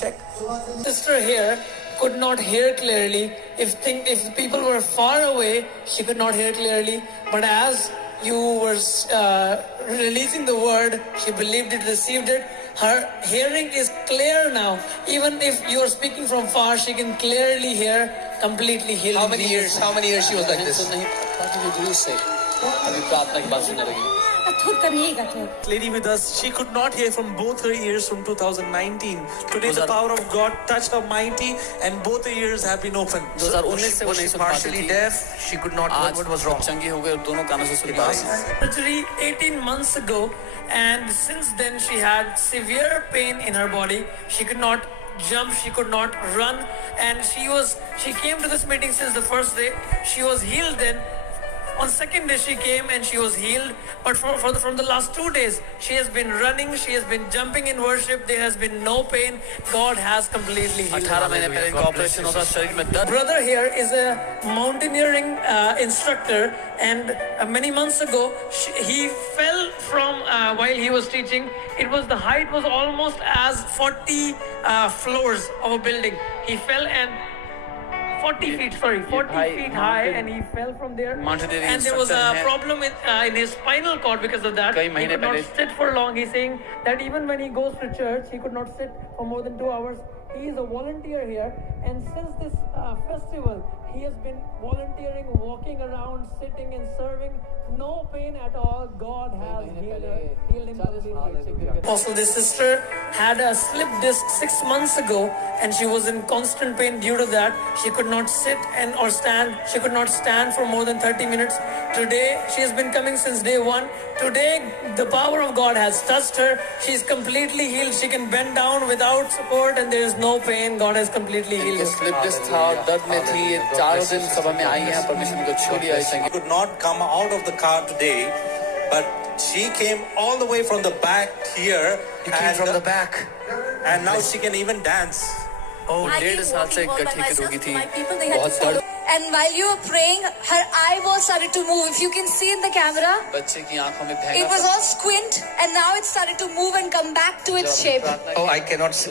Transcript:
Check. Sister here could not hear clearly. If people were far away, she could not hear clearly. But as you were releasing the word, she believed it, received it. Her hearing is clear now. Even if you are speaking from far, she can clearly hear, completely healed. How many years she was like this? Lady with us, she could not hear from both her ears from 2019. Today the power of God touched her mighty and both her ears have been opened. Was she partially deaf? She could not know what was wrong. Surgery 18 months ago, and since then she had severe pain in her body. She could not jump, she could not run, and she came to this meeting since the first day. She was healed then. On second day she came and she was healed, but from the last 2 days she has been running, she has been jumping in worship. There has been no pain. God has completely healed her. Brother here is a mountaineering instructor, and many months ago he fell from while he was teaching. The height was almost as 40 floors of a building. He fell and 40 feet high, and he fell from there. And there was a problem in his spinal cord because of that. He could not sit for long. He's saying that even when he goes to church, he could not sit for more than 2 hours. He is a volunteer here, and since this festival, he has been volunteering, walking around, sitting and serving. No pain at all. God has healed him completely. Also, this sister had a slip disc 6 months ago, and she was in constant pain due to that. She could not sit or stand. She could not stand for more than 30 minutes. Today, she has been coming since day one. Today, the power of God has touched her. She is completely healed. She can bend down without support, and there is no pain. God has completely healed her. Slip disc था, दर्द में थी, ये 4 दिन सभा में आई हैं, परमेश्वर को छोड़ दिया है. She could not come out of the car today, but she came all the way from the back here. You came from the back. And now she can even dance. Oh, 1.5 साल से गठरी की रोगी थी. बहुत दर्द. And while you were praying, her eyeball started to move. If you can see in the camera, बच्चे की आंखों में भैंगा. it was all squint, and now it started to move and come back to its shape. Oh, I cannot see.